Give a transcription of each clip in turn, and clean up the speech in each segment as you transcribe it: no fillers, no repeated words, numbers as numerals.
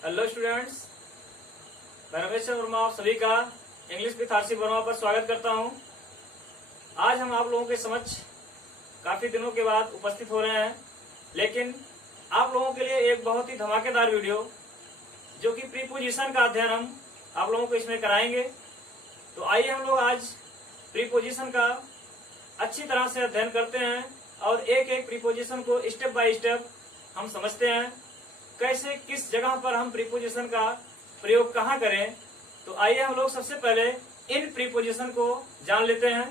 Hello students, मैं रमेश चंद्र वर्मा आप सभी का इंग्लिश विद आरसी वर्मा पर स्वागत करता हूं। आज हम आप लोगों के समक्ष काफी दिनों के बाद उपस्थित हो रहे हैं, लेकिन आप लोगों के लिए एक बहुत ही धमाकेदार वीडियो जो कि प्रीपोजिशन का अध्ययन हम आप लोगों को इसमें कराएंगे। तो आइए हम लोग आज प्रीपोजिशन का अच्छी तरह से अध्ययन करते हैं और एक एक प्रीपोजिशन को स्टेप बाय स्टेप हम समझते हैं, कैसे किस जगह पर हम प्रीपोजिशन का प्रयोग कहाँ करें। तो आइए हम लोग सबसे पहले इन प्रीपोजिशन को जान लेते हैं।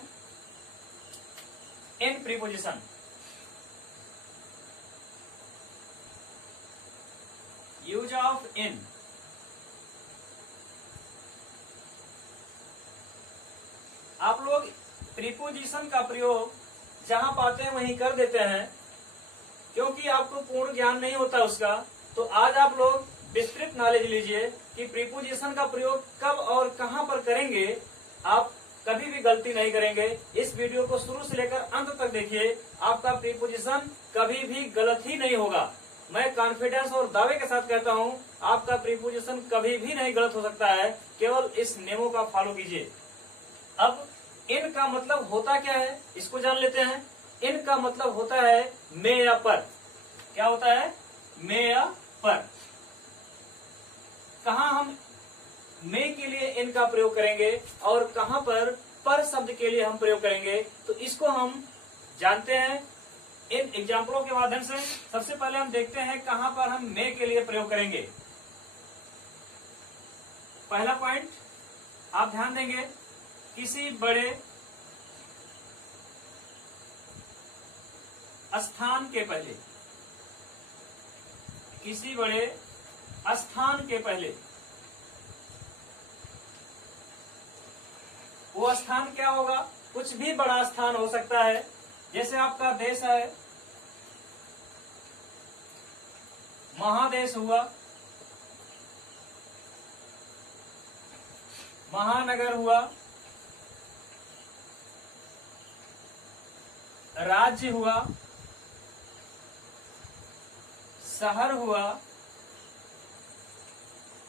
इन प्रीपोजिशन, यूज ऑफ इन। आप लोग प्रीपोजिशन का प्रयोग जहां पाते हैं वहीं कर देते हैं, क्योंकि आपको पूर्ण ज्ञान नहीं होता उसका। तो आज आप लोग विस्तृत नॉलेज लीजिए कि प्रीपोजिशन का प्रयोग कब और कहां पर करेंगे। आप कभी भी गलती नहीं करेंगे। इस वीडियो को शुरू से लेकर अंत तक देखिए, आपका प्रीपोजिशन कभी भी गलत ही नहीं होगा। मैं कॉन्फिडेंस और दावे के साथ कहता हूं, आपका प्रीपोजिशन कभी भी नहीं गलत हो सकता है। केवल इस नियमों का फॉलो कीजिए। अब इन का मतलब होता क्या है, इसको जान लेते हैं। इन का मतलब होता है में या पर। क्या होता है? में या पर। कहाँ हम में के लिए इन का प्रयोग करेंगे और कहाँ पर शब्द के लिए हम प्रयोग करेंगे, तो इसको हम जानते हैं इन एग्जाम्पलों के माध्यम से। सबसे पहले हम देखते हैं कहाँ पर हम में के लिए प्रयोग करेंगे। पहला पॉइंट आप ध्यान देंगे, किसी बड़े स्थान के पहले। किसी बड़े स्थान के पहले। वो स्थान क्या होगा? कुछ भी बड़ा स्थान हो सकता है। जैसे आपका देश है, महादेश हुआ, महानगर हुआ, राज्य हुआ, शहर हुआ,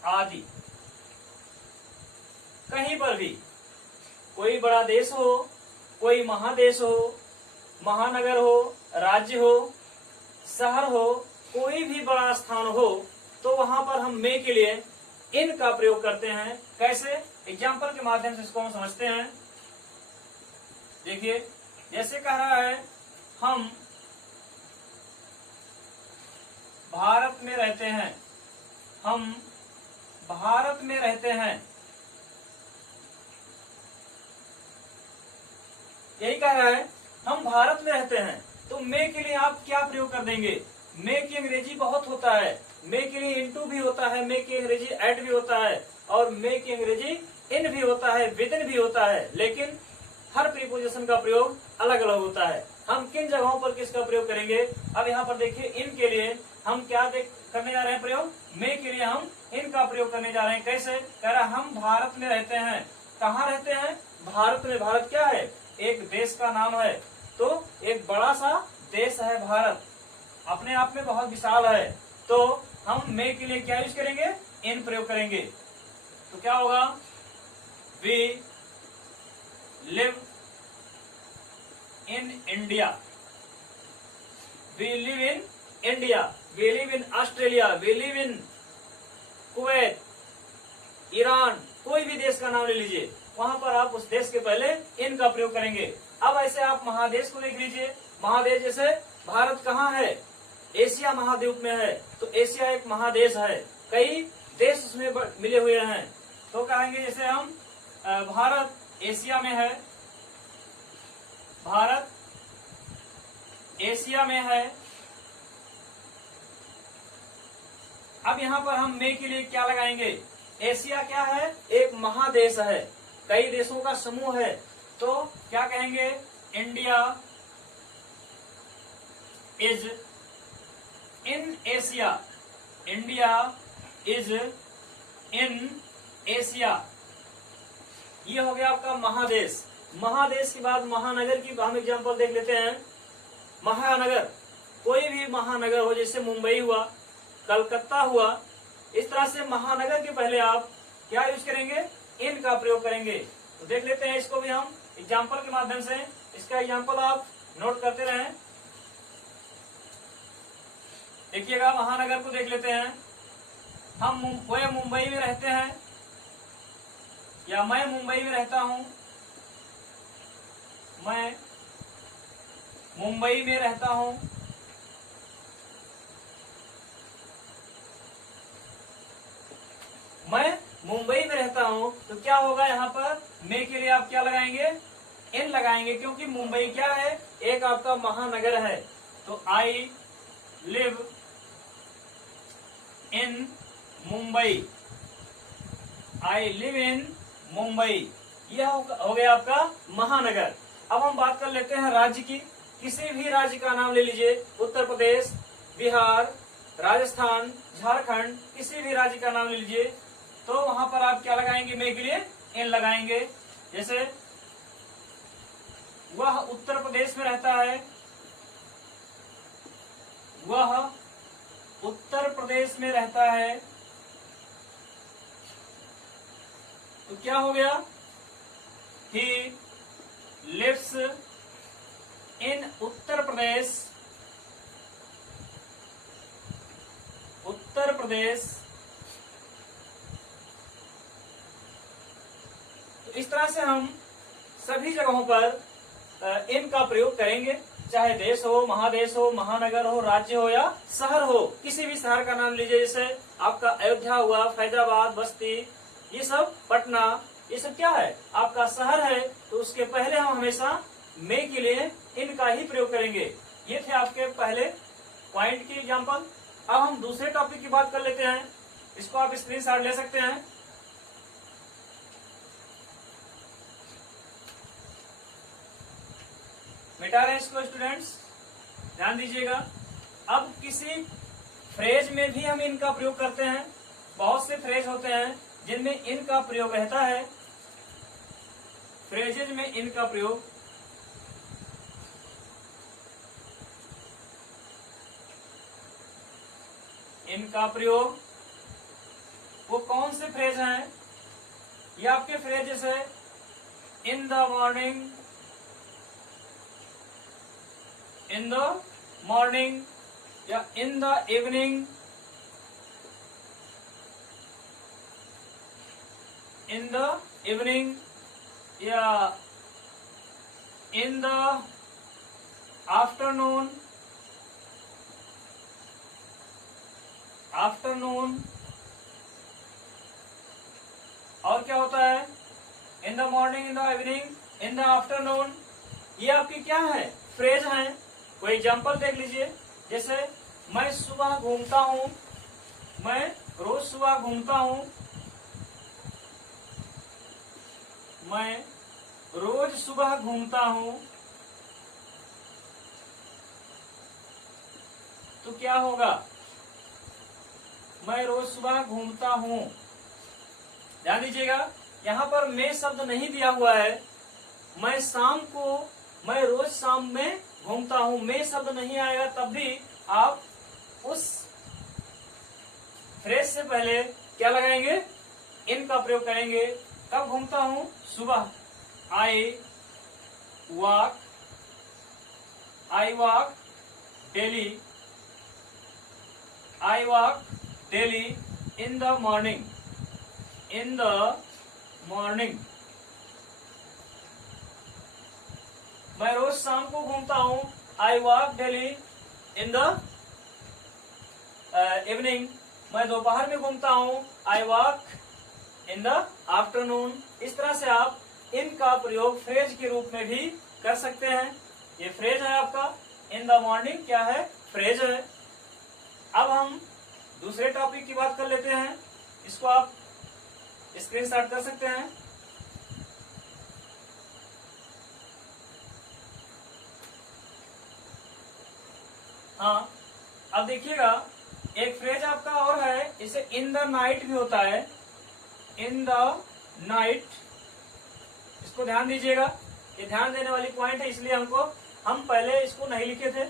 आदि। कहीं पर भी कोई बड़ा देश हो, कोई महादेश हो, महानगर हो, राज्य हो, शहर हो, कोई भी बड़ा स्थान हो, तो वहां पर हम में के लिए इन का प्रयोग करते हैं। कैसे? एग्जाम्पल के माध्यम से इसको हम समझते हैं। देखिए, जैसे कह रहा है, हम भारत में रहते हैं। हम भारत में रहते हैं, यही कह रहा है, हम भारत में रहते हैं। तो में के लिए आप क्या प्रयोग कर देंगे? में की अंग्रेजी बहुत होता है। में के लिए इनटू भी होता है, में की अंग्रेजी एट भी होता है, और में की अंग्रेजी इन भी होता है, विद इन भी होता है। लेकिन हर प्रीपोजिशन का प्रयोग अलग अलग होता है। हम किन जगहों पर किसका प्रयोग करेंगे? अब यहाँ पर देखिए, इन के लिए हम क्या करने जा रहे हैं प्रयोग? में के लिए हम इन का प्रयोग करने जा रहे हैं। कैसे? कह रहा, हम भारत में रहते हैं। कहाँ रहते हैं? भारत में। भारत क्या है? एक देश का नाम है। तो एक बड़ा सा देश है भारत, अपने आप में बहुत विशाल है। तो हम में के लिए क्या यूज करेंगे? इन प्रयोग करेंगे। तो क्या होगा? We live in India. We live in India. We live in Australia. We live in Kuwait, Iran, कोई भी देश का नाम ले लीजिए, वहां पर आप उस देश के पहले इन का प्रयोग करेंगे। अब ऐसे आप महादेश को देख लीजिए। महादेश, जैसे भारत कहाँ है? एशिया महाद्वीप में है। तो एशिया एक महादेश है, कई देश उसमें मिले हुए हैं। तो कहेंगे जैसे हम भारत एशिया में है। भारत एशिया में है। अब यहाँ पर हम में के लिए क्या लगाएंगे? एशिया क्या है? एक महादेश है, कई देशों का समूह है। तो क्या कहेंगे? India is in Asia. India is in Asia. ये हो गया आपका महादेश। महादेश के बाद महानगर की हम एग्जांपल देख लेते हैं। महानगर, कोई भी महानगर हो, जैसे मुंबई हुआ, कलकत्ता हुआ, इस तरह से महानगर के पहले आप क्या यूज करेंगे, इन का प्रयोग करेंगे। तो देख लेते हैं इसको भी हम एग्जाम्पल के माध्यम से। इसका एग्जाम्पल आप नोट करते रहें। देखिएगा, महानगर को देख लेते हैं। हम मुंबई में रहते हैं, या मैं मुंबई में रहता हूं, मैं मुंबई में रहता हूं। मैं मुंबई में रहता हूं, तो क्या होगा यहाँ पर, मैं के लिए आप क्या लगाएंगे, इन लगाएंगे, क्योंकि मुंबई क्या है, एक आपका महानगर है। तो I live in Mumbai, I live in Mumbai, यह हो गया आपका महानगर। अब हम बात कर लेते हैं राज्य की। किसी भी राज्य का नाम ले लीजिए, उत्तर प्रदेश, बिहार, राजस्थान, झारखंड, किसी भी राज्य का नाम ले लीजिए, तो वहां पर आप क्या लगाएंगे, मैं के लिए इन लगाएंगे। जैसे वह उत्तर प्रदेश में रहता है, वह उत्तर प्रदेश में रहता है, तो क्या हो गया, he lives in Uttar Pradesh, Uttar Pradesh. तो इस तरह से हम सभी जगहों पर इन का प्रयोग करेंगे, चाहे देश हो, महादेश हो, महानगर हो, राज्य हो या शहर हो। किसी भी शहर का नाम लीजिए, जैसे आपका अयोध्या हुआ, फैजाबाद, बस्ती, ये सब, पटना, ये सब क्या है, आपका शहर है। तो उसके पहले हम हमेशा मैं के लिए इन का ही प्रयोग करेंगे। ये थे आपके पहले पॉइंट की एग्जाम्पल। अब हम दूसरे टॉपिक की बात कर लेते हैं। इसको आप स्क्रीनशॉट ले सकते हैं। मिटा रहे हैं इसको स्टूडेंट्स, ध्यान दीजिएगा। अब किसी फ्रेज में भी हम इनका प्रयोग करते हैं। बहुत से फ्रेज होते हैं जिनमें इनका प्रयोग रहता है। फ्रेजेज में इनका प्रयोग, इनका प्रयोग, वो कौन से फ्रेज हैं, ये आपके फ्रेजेस है, in the morning, in the morning, या in the evening, in the evening, या इन द आफ्टरनून, आफ्टरनून। और क्या होता है, in the morning, in the evening, in the afternoon. ये आपकी क्या है, फ्रेज हैं। कोई एग्जाम्पल देख लीजिए। जैसे मैं सुबह घूमता हूं, मैं रोज सुबह घूमता हूं, मैं रोज सुबह घूमता हूं, तो क्या होगा, मैं रोज सुबह घूमता हूं। ध्यान दीजिएगा, यहां पर मैं शब्द नहीं दिया हुआ है। मैं शाम को, मैं रोज शाम में घूमता हूं, मैं शब्द नहीं आएगा, तब भी आप उस फ्रेज से पहले क्या लगाएंगे, इन का प्रयोग करेंगे। कब घूमता हूं, सुबह। I walk, I walk daily, I walk daily in the morning, in the morning. मैं रोज शाम को घूमता हूं, I walk daily in the evening. मैं दोपहर में घूमता हूं, I walk in the afternoon. इस तरह से आप इन का प्रयोग फ्रेज के रूप में भी कर सकते हैं। ये फ्रेज है आपका, इन द मॉर्निंग क्या है, फ्रेज है। अब हम दूसरे टॉपिक की बात कर लेते हैं। इसको आप स्क्रीनशॉट कर सकते हैं। हाँ, अब देखिएगा, एक फ्रेज आपका और है, इसे इन द नाइट भी होता है, इन द नाइट। इसको ध्यान दीजिएगा, ये ध्यान देने वाली पॉइंट है, इसलिए हम पहले इसको नहीं लिखे थे,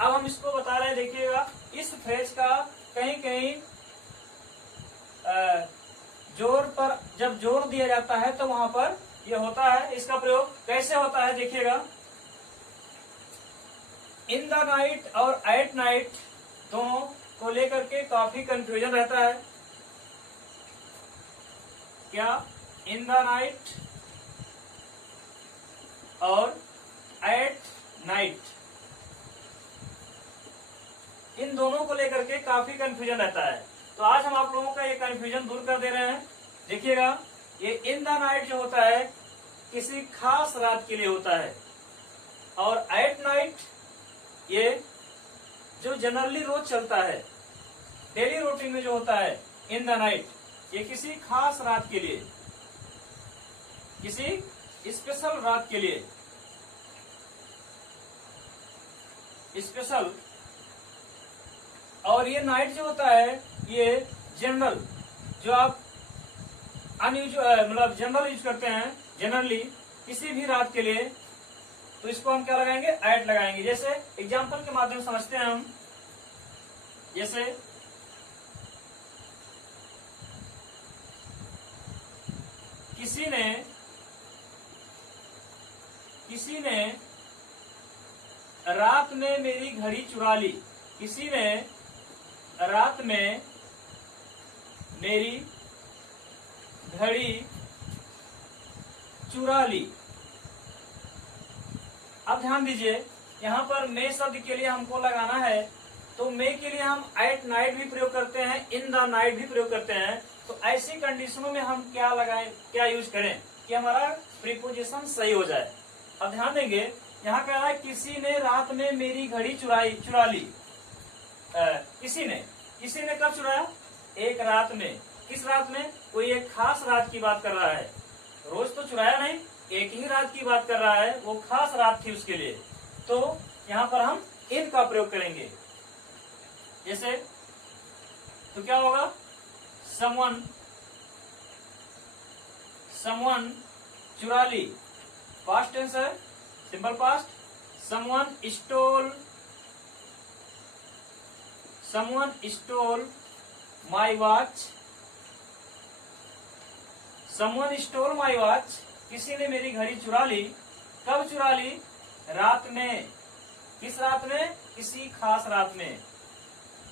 अब हम इसको बता रहे हैं। देखिएगा, इस फ्रेज का कहीं कहीं जोर पर जब जोर दिया जाता है तो वहां पर यह होता है। इसका प्रयोग कैसे होता है देखिएगा, इन द नाइट और एट नाइट दोनों को लेकर के काफी कंफ्यूजन रहता है। क्या इन द नाइट और एट नाइट, इन दोनों को लेकर के काफी कंफ्यूजन रहता है। तो आज हम आप लोगों का ये कंफ्यूजन दूर कर दे रहे हैं। देखिएगा, ये इन द नाइट जो होता है किसी खास रात के लिए होता है, और एट नाइट ये जो जनरली रोज चलता है, डेली रूटीन में जो होता है इन द नाइट, ये किसी खास रात के लिए, किसी स्पेशल रात के लिए, स्पेशल। और ये नाइट जो होता है ये जनरल, जो आप अनयूजुअल मतलब जनरल यूज करते हैं जनरली किसी भी रात के लिए, तो इसको हम क्या लगाएंगे, एट लगाएंगे। जैसे एग्जांपल के माध्यम से समझते हैं हम। जैसे किसी ने रात में मेरी घड़ी चुरा ली, किसी ने रात में मेरी घड़ी चुरा ली। अब ध्यान दीजिए, यहाँ पर मे शब्द के लिए हमको लगाना है, तो मे के लिए हम एट नाइट भी प्रयोग करते हैं, इन द नाइट भी प्रयोग करते हैं। तो ऐसी कंडीशनों में हम क्या लगाएं, क्या यूज करें कि हमारा प्रीपोजिशन सही हो जाए। अब ध्यान देंगे, यहाँ कह रहा है किसी ने रात में मेरी घड़ी चुरा ली। किसी ने कब चुराया, एक रात में। किस रात में, कोई एक खास रात की बात कर रहा है, रोज तो चुराया नहीं, एक ही रात की बात कर रहा है, वो खास रात थी उसके लिए। तो यहाँ पर हम इन का प्रयोग करेंगे। जैसे तो क्या होगा, समवन चुरा ली, पास्ट टेंस है, simple past. Someone stole my watch, someone stole my watch, किसी ने मेरी घड़ी चुरा ली। कब चुरा ली, रात में। किस रात में, किसी खास रात में,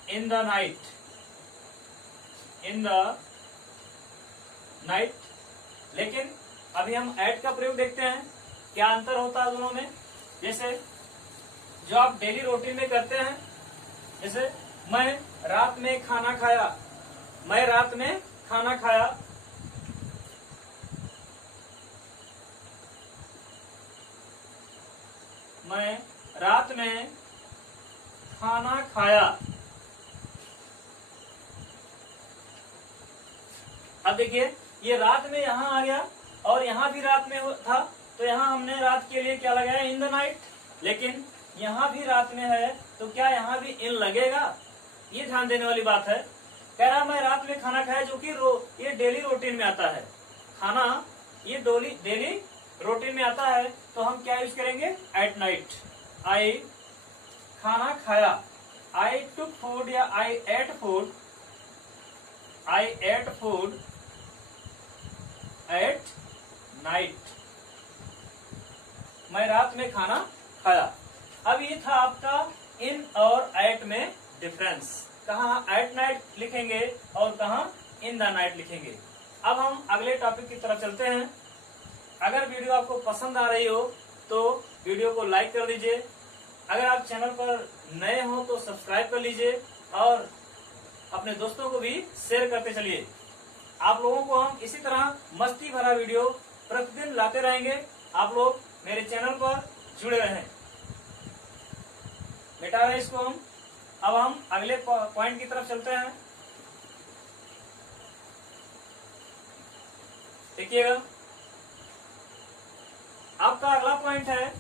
in the night, in the night. लेकिन अभी हम एट का प्रयोग देखते हैं, क्या अंतर होता है दोनों में। जैसे जो आप डेली रूटीन में करते हैं, जैसे मैं रात में खाना खाया, मैं रात में खाना खाया। मैं रात में खाना खाया। अब देखिए, ये रात में यहाँ आ गया और यहाँ भी रात में था, तो यहाँ हमने रात के लिए क्या लगाया, इन द नाइट। लेकिन यहाँ भी रात में है, तो क्या यहाँ भी इन लगेगा, ये ध्यान देने वाली बात है। कह रहा मैं रात में खाना खाया, जो कि ये डेली रूटीन में आता है, खाना ये डेली रूटीन में आता है। तो हम क्या यूज करेंगे, एट नाइट। आई खाना खाया, आई टुक फूड या I ate food, I ate food at night. मैं रात में खाना खाया। अब ये था आपका इन और एट में डिफरेंस, कहाँ एट नाइट लिखेंगे और कहाँ इन द नाइट लिखेंगे। अब हम अगले टॉपिक की तरफ चलते हैं। अगर वीडियो आपको पसंद आ रही हो तो वीडियो को लाइक कर दीजिए। अगर आप चैनल पर नए हो तो सब्सक्राइब कर लीजिए और अपने दोस्तों को भी शेयर करते चलिए। आप लोगों को हम इसी तरह मस्ती भरा वीडियो प्रतिदिन लाते रहेंगे। आप लोग मेरे चैनल पर जुड़े रहें। मिटा रहे इसको हम। अब हम अगले पॉइंट की तरफ चलते हैं। देखिएगा, आपका अगला पॉइंट है,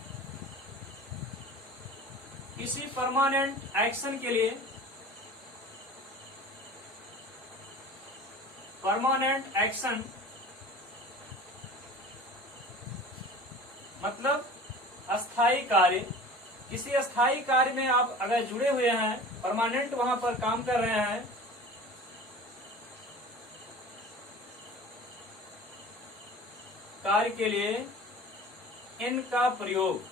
किसी परमानेंट एक्शन के लिए, परमानेंट एक्शन मतलब अस्थायी कार्य। किसी अस्थायी कार्य में आप अगर जुड़े हुए हैं, परमानेंट वहां पर काम कर रहे हैं, कार्य के लिए इन का प्रयोग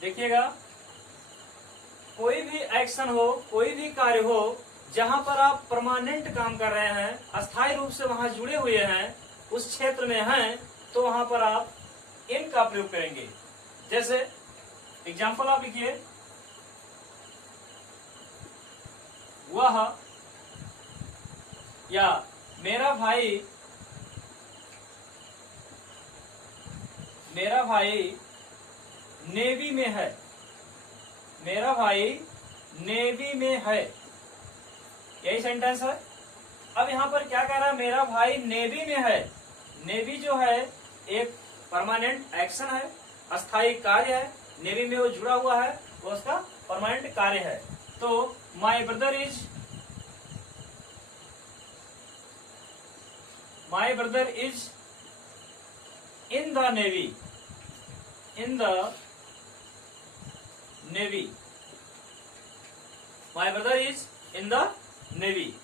देखिएगा, कोई भी एक्शन हो, कोई भी कार्य हो, जहां पर आप परमानेंट काम कर रहे हैं, अस्थायी रूप से वहां जुड़े हुए हैं, उस क्षेत्र में हैं, तो वहां पर आप इन का प्रयोग करेंगे। जैसे एग्जाम्पल आप लिखिए, वह या मेरा भाई नेवी में है, मेरा भाई नेवी में है, यही सेंटेंस है। अब यहाँ पर क्या कह रहा है, मेरा भाई नेवी में है। नेवी जो है एक परमानेंट एक्शन है, अस्थायी कार्य है, नेवी में वो जुड़ा हुआ है, वो उसका परमानेंट कार्य है। तो my brother is in the navy, my brother is in the navy.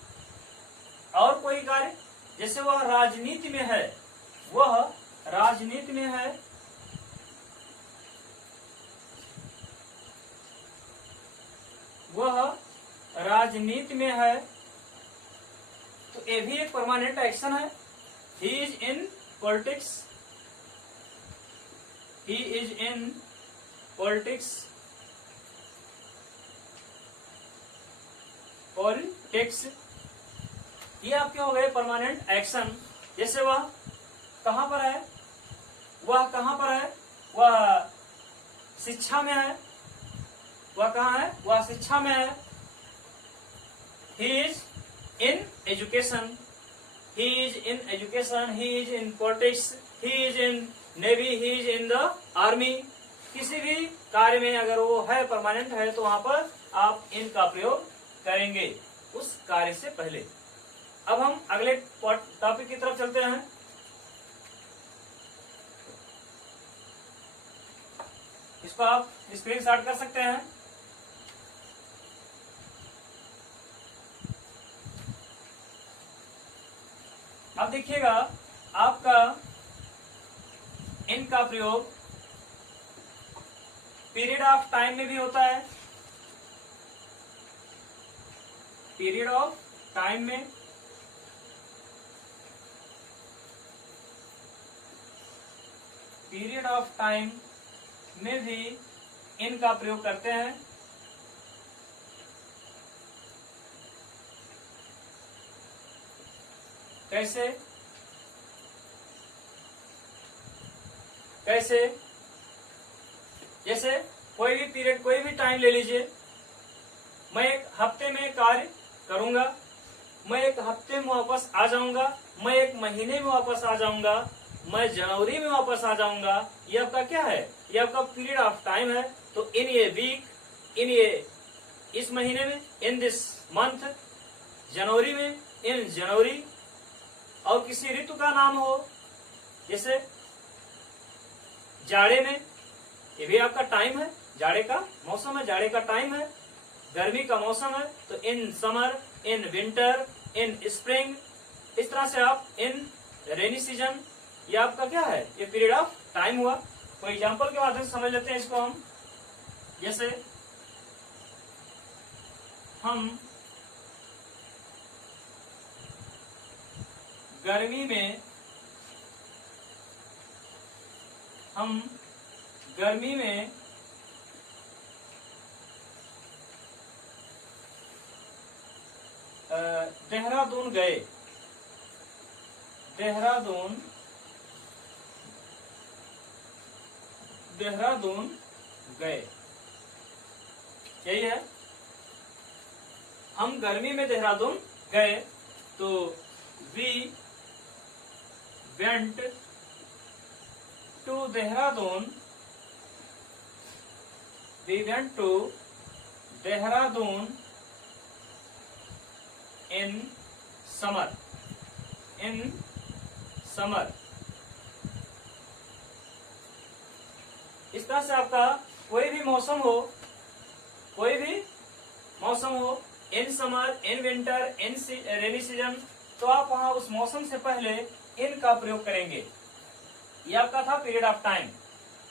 और कोई कार्य, जैसे वह राजनीति में है, वह राजनीति में है, वह राजनीति में है, तो ये भी एक परमानेंट एक्शन है। He is in politics, he is in politics, ये आपके हो गए परमानेंट एक्शन। जैसे वह कहां पर है, वह शिक्षा में है, वह कहां है, वह शिक्षा में है। he is in education, he is in politics, he is in navy, he is in the army. किसी भी कार्य में अगर वो है, परमानेंट है, तो वहां पर आप इन का प्रयोग करेंगे उस कार्य से पहले। अब हम अगले टॉपिक की तरफ चलते हैं। इसको आप स्क्रीन शॉट कर सकते हैं। अब देखिएगा, आपका इन का प्रयोग पीरियड ऑफ टाइम में भी होता है, पीरियड ऑफ टाइम में, भी इन का प्रयोग करते हैं। कैसे? जैसे कोई भी पीरियड, कोई भी टाइम ले लीजिए। मैं एक हफ्ते में कार्य करूंगा, मैं एक हफ्ते में वापस आ जाऊंगा, मैं एक महीने में वापस आ जाऊंगा, मैं जनवरी में वापस आ जाऊंगा। ये आपका क्या है? ये आपका पीरियड ऑफ टाइम है। तो इन ये वीक, इस महीने में, इन दिस मंथ, जनवरी में, इन जनवरी। और किसी ऋतु का नाम हो, जैसे जाड़े में, ये भी आपका टाइम है, जाड़े का मौसम है, जाड़े का टाइम है। गर्मी का मौसम है, तो इन summer, in winter, in spring. इस तरह से आप इन रेनी सीजन, ये आपका क्या है? ये पीरियड ऑफ टाइम हुआ। कोई एग्जांपल के माध्यम से समझ लेते हैं इसको हम। जैसे हम गर्मी में देहरादून गए, यही है। हम गर्मी में देहरादून गए, तो we went to Dehradun, in summer, इस तरह से आपका कोई भी मौसम हो, in summer, in winter, in rainy season, तो आप वहां उस मौसम से पहले इन का प्रयोग करेंगे। ये आपका था पीरियड ऑफ टाइम।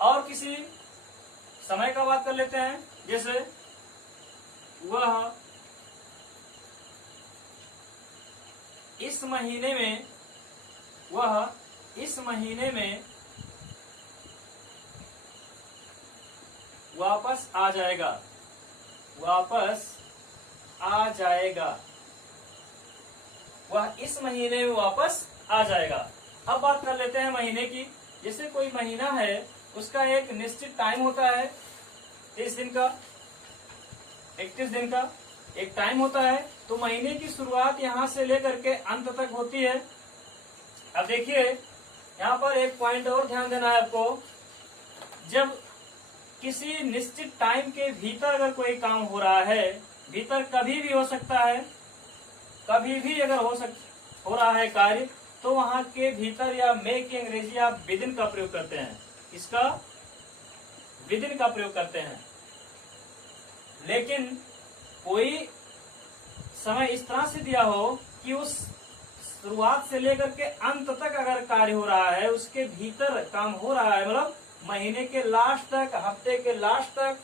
और किसी समय का बात कर लेते हैं, जैसे वह इस महीने में, वह इस महीने में वापस आ जाएगा, वापस आ जाएगा, वह इस महीने में वापस आ जाएगा। अब बात कर लेते हैं महीने की। जैसे कोई महीना है, उसका एक निश्चित टाइम होता है, 30 दिन का, 31 दिन का एक टाइम होता है। तो महीने की शुरुआत यहां से लेकर के अंत तक होती है। अब देखिए यहाँ पर एक पॉइंट और ध्यान देना है आपको। जब किसी निश्चित टाइम के भीतर अगर कोई काम हो रहा है, भीतर कभी भी हो सकता है, कभी भी अगर हो रहा है कार्य, तो वहां के भीतर या मे की अंग्रेजी आप विदिन का प्रयोग करते हैं। इसका विदिन का प्रयोग करते हैं। लेकिन कोई समय इस तरह से दिया हो कि उस शुरुआत से लेकर के अंत तक अगर कार्य हो रहा है, उसके भीतर काम हो रहा है, मतलब महीने के लास्ट तक, हफ्ते के लास्ट तक,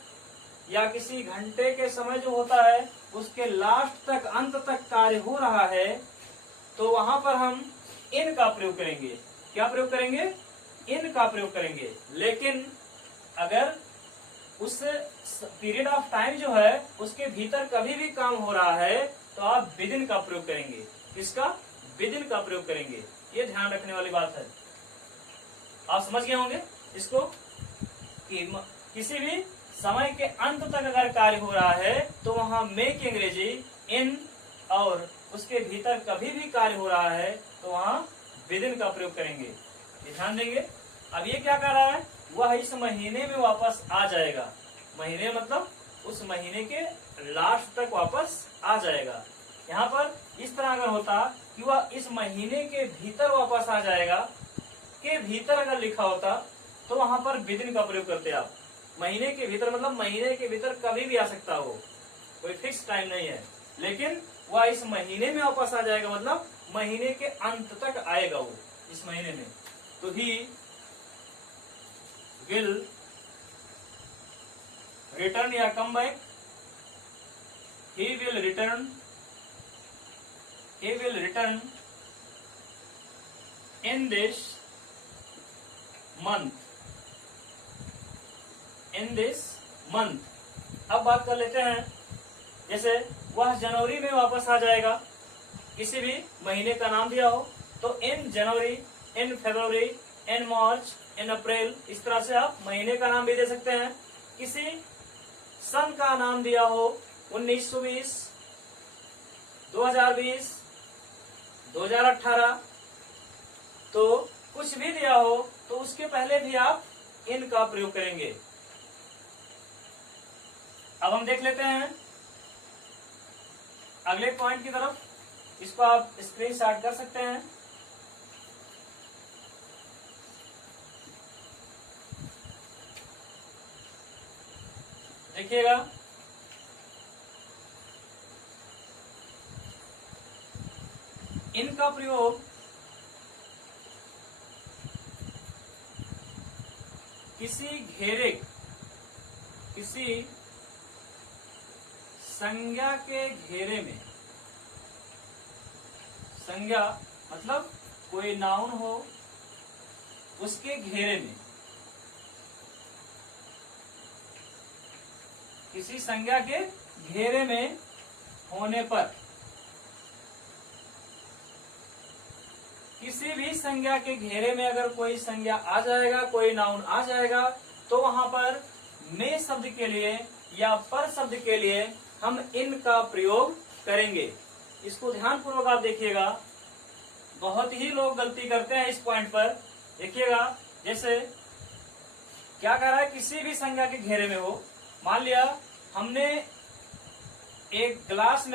या किसी घंटे के समय जो होता है उसके लास्ट तक, अंत तक कार्य हो रहा है, तो वहां पर हम इन का प्रयोग करेंगे। क्या प्रयोग करेंगे? इन का प्रयोग करेंगे। लेकिन अगर उस पीरियड ऑफ टाइम जो है उसके भीतर कभी भी काम हो रहा है, तो आप विदिन का प्रयोग करेंगे। इसका विदिन का प्रयोग करेंगे। ये ध्यान रखने वाली बात है। आप समझ गए होंगे इसको कि किसी भी समय के अंत तक अगर कार्य हो रहा है तो वहां मे की अंग्रेजी इन, और उसके भीतर कभी भी कार्य हो रहा है तो वहां विदिन का प्रयोग करेंगे। ये ध्यान देंगे। अब ये क्या कर रहा है? वह इस महीने में वापस आ जाएगा। महीने मतलब उस महीने के लास्ट तक वापस आ जाएगा। यहाँ पर इस तरह अगर होता कि वह इस महीने के भीतर वापस आ जाएगा, के भीतर अगर लिखा होता तो वहां पर विदिन का प्रयोग करते आप। महीने के भीतर मतलब महीने के भीतर कभी भी आ सकता हो, कोई फिक्स टाइम नहीं है। लेकिन वह इस महीने में वापस आ जाएगा मतलब महीने के अंत तक आएगा वो इस महीने में। तो ही विल रिटर्न या come back, he will return in this month, in this month। अब बात कर लेते हैं, जैसे वह जनवरी में वापस आ जाएगा। किसी भी महीने का नाम दिया हो तो इन जनवरी, इन फरवरी, इन मार्च, इन अप्रैल, इस तरह से आप महीने का नाम भी दे सकते हैं। किसी सन का नाम दिया हो 1920, 2020, 2018, तो कुछ भी दिया हो तो उसके पहले भी आप इन का प्रयोग करेंगे। अब हम देख लेते हैं अगले पॉइंट की तरफ। इसको आप स्क्रीनशॉट कर सकते हैं। देखिएगा, इनका प्रयोग किसी घेरे, किसी संज्ञा के घेरे में, संज्ञा मतलब कोई नाउन हो उसके घेरे में, किसी संज्ञा के घेरे में होने पर, किसी भी संज्ञा के घेरे में अगर कोई संज्ञा आ जाएगा, कोई नाउन आ जाएगा, तो वहां पर मे शब्द के लिए या पर शब्द के लिए हम इन का प्रयोग करेंगे। इसको ध्यान पूर्वक आप देखिएगा। बहुत ही लोग गलती करते हैं इस पॉइंट पर। देखिएगा, जैसे क्या कर रहा है, किसी भी संज्ञा के घेरे में हो। मान लिया हमने एक गिलास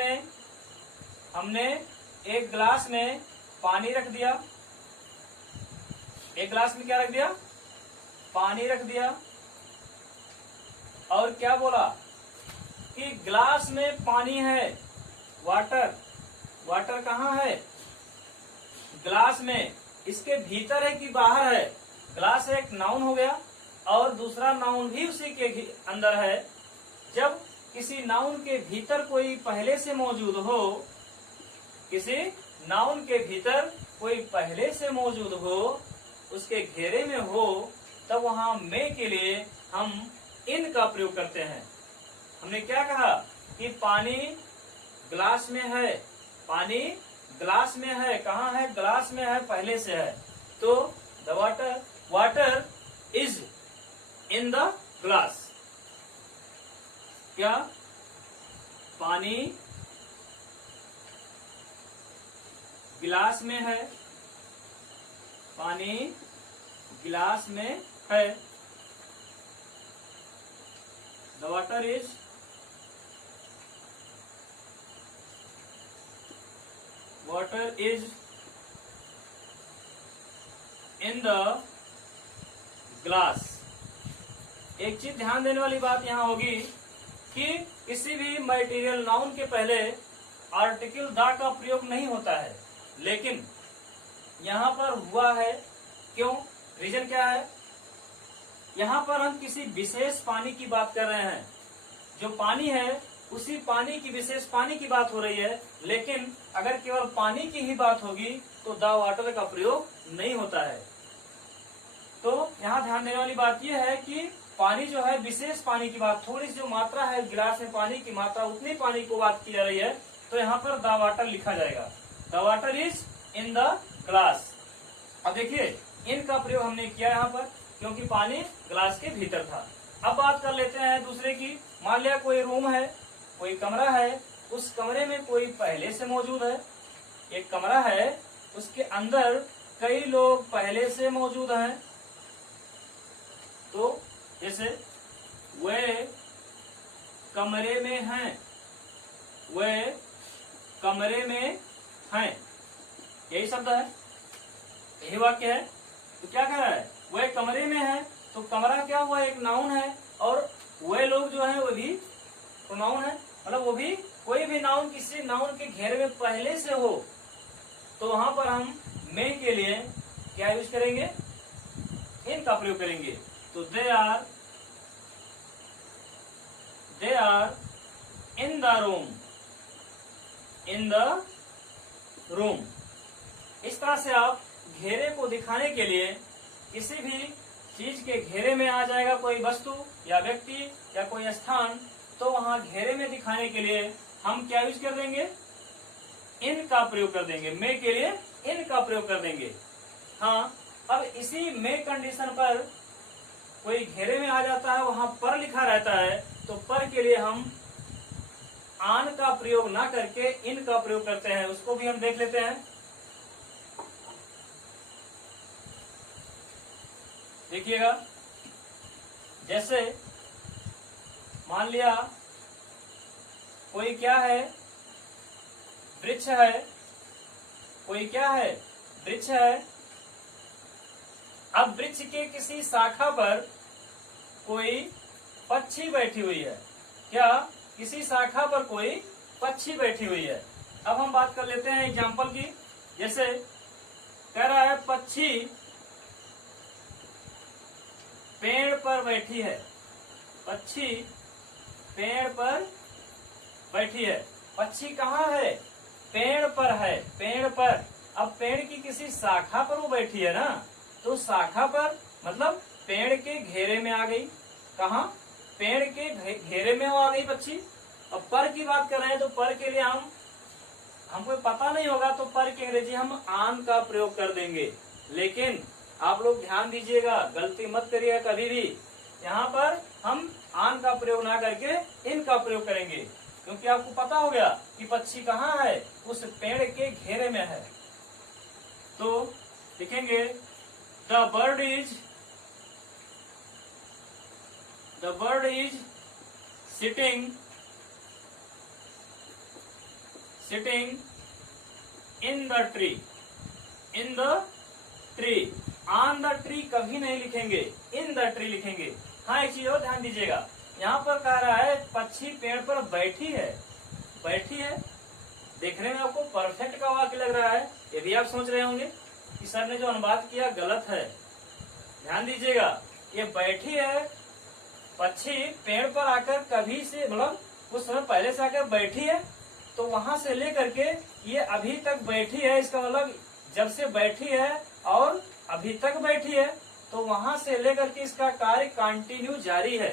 में पानी रख दिया। एक गिलास में क्या रख दिया? पानी रख दिया। और क्या बोला कि गिलास में पानी है, वाटर, वाटर कहाँ है? ग्लास में। इसके भीतर है कि बाहर है? ग्लास एक नाउन हो गया और दूसरा नाउन भी उसी के अंदर है। जब किसी नाउन के भीतर कोई पहले से मौजूद हो, किसी नाउन के भीतर कोई पहले से मौजूद हो, उसके घेरे में हो, तब वहां में के लिए हम इन का प्रयोग करते हैं। हमने क्या कहा कि पानी ग्लास में है, पानी ग्लास में है। कहाँ है? ग्लास में है, पहले से है। तो the water, water is in the glass. क्या? पानी गिलास में है, पानी गिलास में है। The water is in the glass. एक चीज ध्यान देने वाली बात यहाँ होगी कि किसी भी मटेरियल नाउन के पहले आर्टिकल द का प्रयोग नहीं होता है, लेकिन यहाँ पर हुआ है। क्यों? रीजन क्या है? यहाँ पर हम किसी विशेष पानी की बात कर रहे हैं। जो पानी है उसी पानी की, विशेष पानी की बात हो रही है। लेकिन अगर केवल पानी की ही बात होगी तो द वाटर का प्रयोग नहीं होता है। तो यहाँ ध्यान देने वाली बात यह है कि पानी जो है विशेष पानी की बात, थोड़ी सी जो मात्रा है गिलास में पानी की मात्रा, उतनी पानी को बात की जा रही है। तो यहाँ पर द वाटर लिखा जाएगा। The water is in the glass. अब देखिए इन का प्रयोग हमने किया यहाँ पर क्योंकि पानी ग्लास के भीतर था। अब बात कर लेते हैं दूसरे की। मान लिया कोई रूम है, कोई कमरा है, उस कमरे में कोई पहले से मौजूद है। एक कमरा है, उसके अंदर कई लोग पहले से मौजूद हैं। तो जैसे वे कमरे में हैं, वे कमरे में हैं, यही शब्द है, यही वाक्य है। तो क्या कह रहा है? वे कमरे में है। तो कमरा क्या हुआ? एक नाउन है, और वे लोग जो है वो भी प्रोनाउन है। मतलब वो भी, कोई भी नाउन किसी नाउन के घेरे में पहले से हो तो वहां पर हम में के लिए क्या यूज करेंगे? इन का प्रयोग करेंगे। तो they are in the room, in the room. इस तरह से आप घेरे को दिखाने के लिए किसी भी चीज के घेरे में आ जाएगा कोई वस्तु या व्यक्ति या कोई स्थान, तो वहां घेरे में दिखाने के लिए हम क्या यूज कर देंगे? इन का प्रयोग कर देंगे। में के लिए इन का प्रयोग कर देंगे। हाँ, अब इसी में कंडीशन पर कोई घेरे में आ जाता है, वहां पर लिखा रहता है, तो पर के लिए हम आन का प्रयोग ना करके इन का प्रयोग करते हैं। उसको भी हम देख लेते हैं। देखिएगा, जैसे मान लिया कोई क्या है? वृक्ष है। कोई क्या है? वृक्ष है। अब वृक्ष के किसी शाखा पर कोई पक्षी बैठी हुई है। क्या? किसी शाखा पर कोई पक्षी बैठी हुई है। अब हम बात कर लेते हैं एग्जाम्पल की। जैसे कह रहा है पक्षी पेड़ पर बैठी है, पक्षी पेड़ पर बैठी है। पक्षी कहाँ है? पेड़ पर है, पेड़ पर। अब पेड़ की किसी शाखा पर वो बैठी है ना, तो शाखा पर मतलब पेड़ के घेरे में आ गई। कहाँ? पेड़ के घेरे में आ गई पक्षी। अब पर की बात कर रहे हैं तो पर के लिए हमको पता नहीं होगा तो पर की अंग्रेजी हम आन का प्रयोग कर देंगे। लेकिन आप लोग ध्यान दीजिएगा, गलती मत करिएगा कभी भी। यहाँ पर हम आन का प्रयोग ना करके इन का प्रयोग करेंगे, क्योंकि आपको पता हो गया कि पक्षी कहाँ है? उस पेड़ के घेरे में है। तो लिखेंगे the bird is sitting in the tree, in the tree. On the tree कभी नहीं लिखेंगे, इन द ट्री लिखेंगे। हाँ, एक चीज और ध्यान दीजिएगा, यहाँ पर कह रहा है पक्षी पेड़ पर बैठी है, बैठी है। देखने में आपको परफेक्ट का वाक्य लग रहा है, ये भी आप सोच रहे होंगे कि सर ने जो अनुवाद किया गलत है। ध्यान दीजिएगा, ये बैठी है, पक्षी पेड़ पर आकर कभी से मतलब कुछ समय पहले से आकर बैठी है, तो वहां से लेकर के ये अभी तक बैठी है, इसका मतलब जब से बैठी है और अभी तक बैठी है, तो वहां से लेकर के इसका कार्य कंटिन्यू जारी है,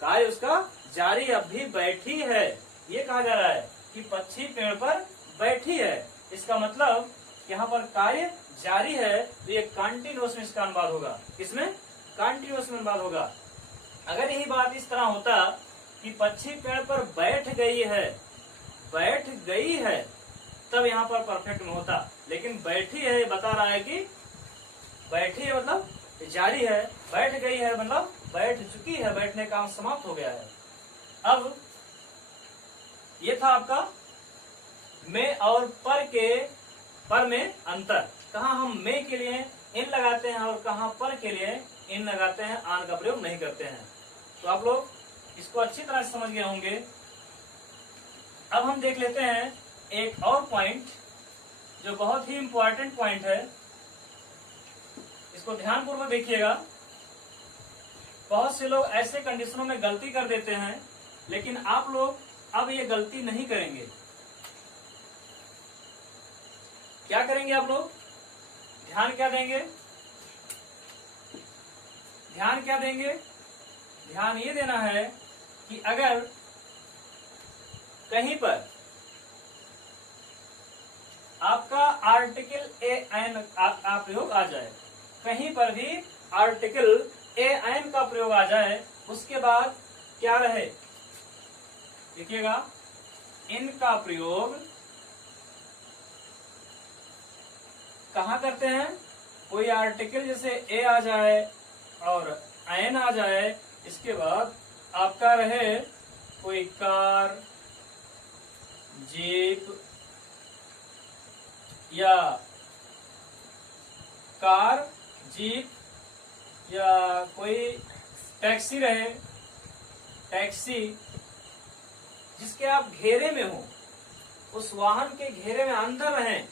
कार्य उसका जारी, अभी बैठी है। ये कहा जा रहा है कि पक्षी पेड़ पर बैठी है, इसका मतलब यहाँ पर कार्य जारी है, तो ये कंटिन्यूअस में इसका अनुवाद होगा। किसमें? कंटिन्यूअस में अनुवाद होगा। अगर यही बात इस तरह होता कि पक्षी पेड़ पर बैठ गई है, बैठ गई है, तब यहाँ पर परफेक्ट में होता, लेकिन बैठी है ये बता रहा है कि बैठी है मतलब जारी है, बैठ गई है मतलब बैठ चुकी है, बैठने का काम समाप्त हो गया है। अब ये था आपका में और पर में अंतर। कहाँ हम में के लिए इन लगाते हैं और कहाँ पर के लिए इन लगाते हैं, आन का प्रयोग नहीं करते हैं। तो आप लोग इसको अच्छी तरह से समझ गए होंगे। अब हम देख लेते हैं एक और पॉइंट जो बहुत ही इंपॉर्टेंट पॉइंट है, इसको ध्यानपूर्वक देखिएगा। बहुत से लोग ऐसे कंडीशनों में गलती कर देते हैं, लेकिन आप लोग अब ये गलती नहीं करेंगे। क्या करेंगे आप लोग? ध्यान क्या देंगे? ध्यान क्या देंगे? ध्यान ये देना है कि अगर कहीं पर आपका आर्टिकल ए एन का प्रयोग आ जाए, कहीं पर भी आर्टिकल ए एन का प्रयोग आ जाए, उसके बाद क्या रहे? देखिएगा, इनका प्रयोग कहाँ करते हैं? कोई आर्टिकल जैसे ए आ जाए और एन आ जाए, इसके बाद आपका रहे कोई कार, जीप या कार, जीप या कोई टैक्सी रहे, टैक्सी जिसके आप घेरे में हो, उस वाहन के घेरे में अंदर रहें,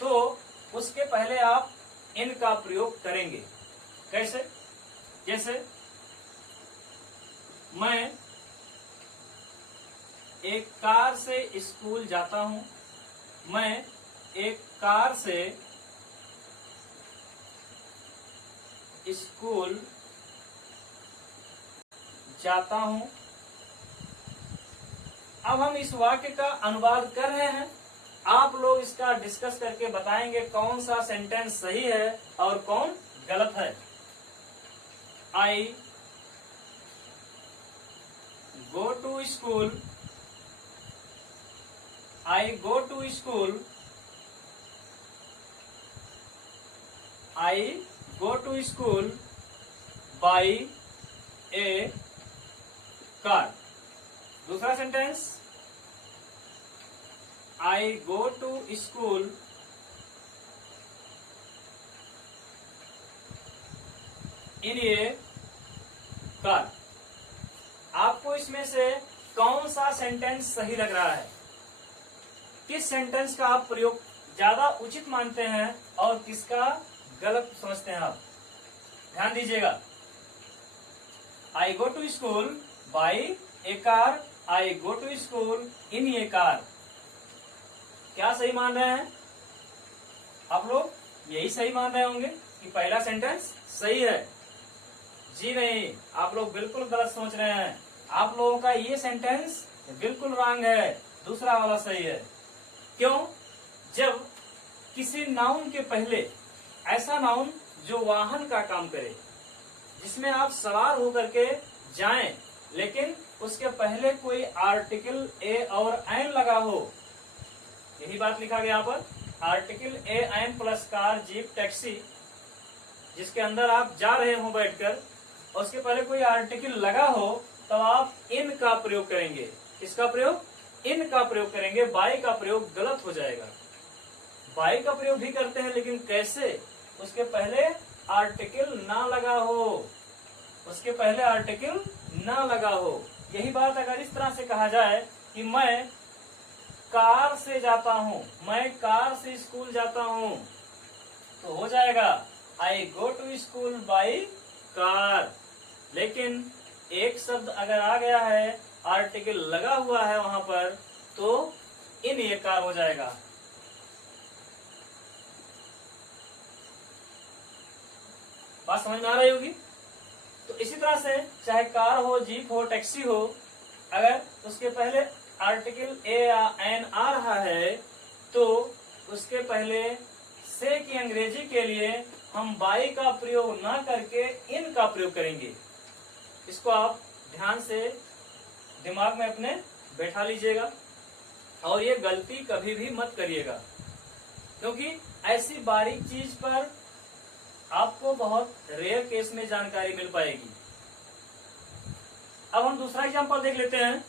तो उसके पहले आप इन का प्रयोग करेंगे। कैसे? जैसे मैं एक कार से स्कूल जाता हूं, मैं एक कार से स्कूल जाता हूं। अब हम इस वाक्य का अनुवाद कर रहे हैं, आप लोग इसका डिस्कस करके बताएंगे कौन सा सेंटेंस सही है और कौन गलत है। I go to school, I go to school, I go to school by a car. दूसरा sentence, I go to school in a car। आपको इसमें से कौन सा सेंटेंस सही लग रहा है? किस सेंटेंस का आप प्रयोग ज्यादा उचित मानते हैं और किसका गलत समझते हैं आप? ध्यान दीजिएगा। I go to school by a car, I go to school in a car। क्या सही मान रहे हैं आप लोग? यही सही मान रहे होंगे कि पहला सेंटेंस सही है। जी नहीं, आप लोग बिल्कुल गलत सोच रहे हैं। आप लोगों का ये सेंटेंस बिल्कुल रॉन्ग है, दूसरा वाला सही है। क्यों? जब किसी नाउन के पहले ऐसा नाउन जो वाहन का काम करे, जिसमें आप सवार होकर के जाएं, लेकिन उसके पहले कोई आर्टिकल ए और एन लगा हो, यही बात लिखा गया यहाँ पर, article A an plus car, jeep, taxi, जिसके अंदर आप जा रहे हो बैठकर, और उसके पहले कोई आर्टिकल लगा हो, तब आप इन का प्रयोग करेंगे। किसका प्रयोग? इन का प्रयोग करेंगे। बाय का प्रयोग गलत हो जाएगा। बाय का प्रयोग भी करते हैं, लेकिन कैसे? उसके पहले आर्टिकल ना लगा हो, उसके पहले आर्टिकल ना लगा हो। यही बात अगर इस तरह से कहा जाए कि मैं कार से जाता हूं, मैं कार से स्कूल जाता हूं, तो हो जाएगा I go to school by car. लेकिन एक शब्द अगर आ गया है, आर्टिकल लगा हुआ है वहां पर, तो इन ये कार हो जाएगा। बात समझ में आ रही होगी। तो इसी तरह से चाहे कार हो, जीप हो, टैक्सी हो, अगर उसके पहले आर्टिकल ए या एन आ रहा है तो उसके पहले से की अंग्रेजी के लिए हम बाई का प्रयोग ना करके इन का प्रयोग करेंगे। इसको आप ध्यान से दिमाग में अपने बैठा लीजिएगा और ये गलती कभी भी मत करिएगा, क्योंकि ऐसी बारीक चीज पर आपको बहुत रेयर केस में जानकारी मिल पाएगी। अब हम दूसरा एग्जांपल देख लेते हैं।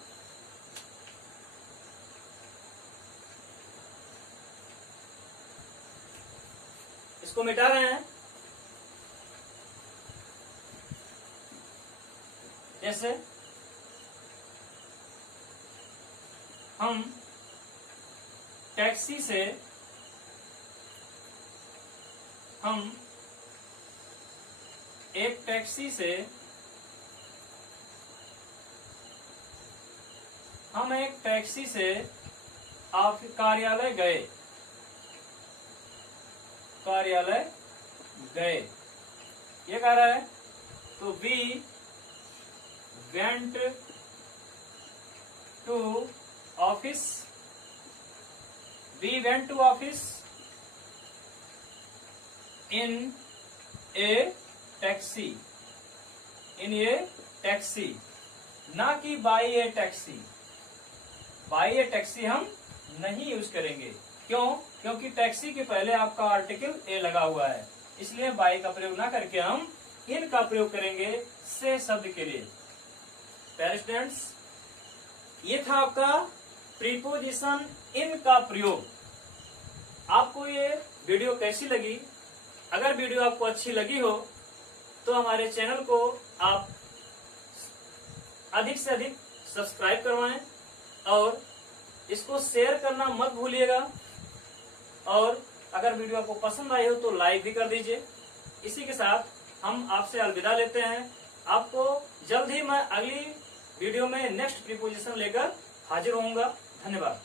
इसको मिटा रहे हैं। जैसे हम टैक्सी से एक टैक्सी से आप कार्यालय गए, ये कह रहा है। तो we went to office, in a taxi, ना कि by a taxi. By a taxi हम नहीं यूज करेंगे। क्यों? क्योंकि टैक्सी के पहले आपका आर्टिकल ए लगा हुआ है, इसलिए बाई का प्रयोग ना करके हम इन का प्रयोग करेंगे से शब्द के लिए। प्यारे स्टूडेंट्स, ये था आपका प्रीपोजिशन इन का प्रयोग। आपको ये वीडियो कैसी लगी? अगर वीडियो आपको अच्छी लगी हो तो हमारे चैनल को आप अधिक से अधिक सब्सक्राइब करवाएं और इसको शेयर करना मत भूलिएगा। और अगर वीडियो आपको पसंद आई हो तो लाइक भी कर दीजिए। इसी के साथ हम आपसे अलविदा लेते हैं। आपको जल्द ही मैं अगली वीडियो में नेक्स्ट प्रीपोजिशन लेकर हाजिर होऊंगा। धन्यवाद।